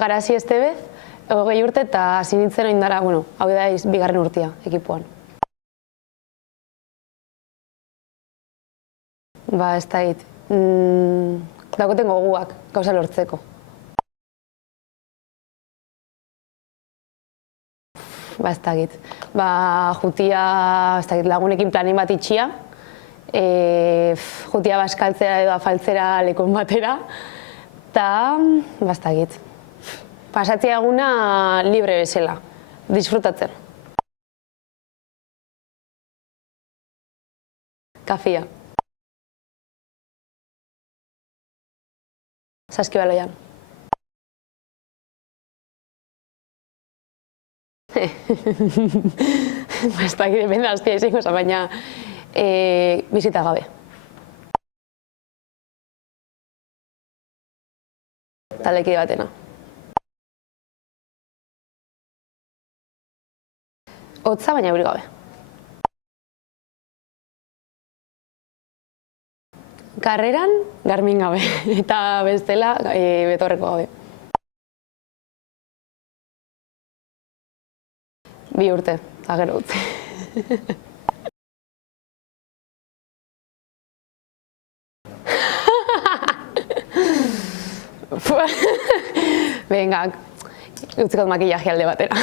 Garazi Estebez, 20 urte eta hasi nintzen oindara, hau da bigarren urtea ekipuan. Ez da egit. Dagoten goguak, gauza lortzeko. Ez da egit. Jutia, lagunekin planin bat itxia, jutia baskaltzera edo afaltzera lekon batera, eta ez da egit. Pasatzea eguna libre bezala, disfrutatzen. Kafia. Saskibaloian. Ez da egit, depende aztia izango, baina bizita gabe. Taldekide batena. Hotza, baina euri gabe. Karreran, Garmin gabe, eta bestela betorreko gabe. 2 urte, eta gero utzi. Venga, utzikot makillaje alde batera.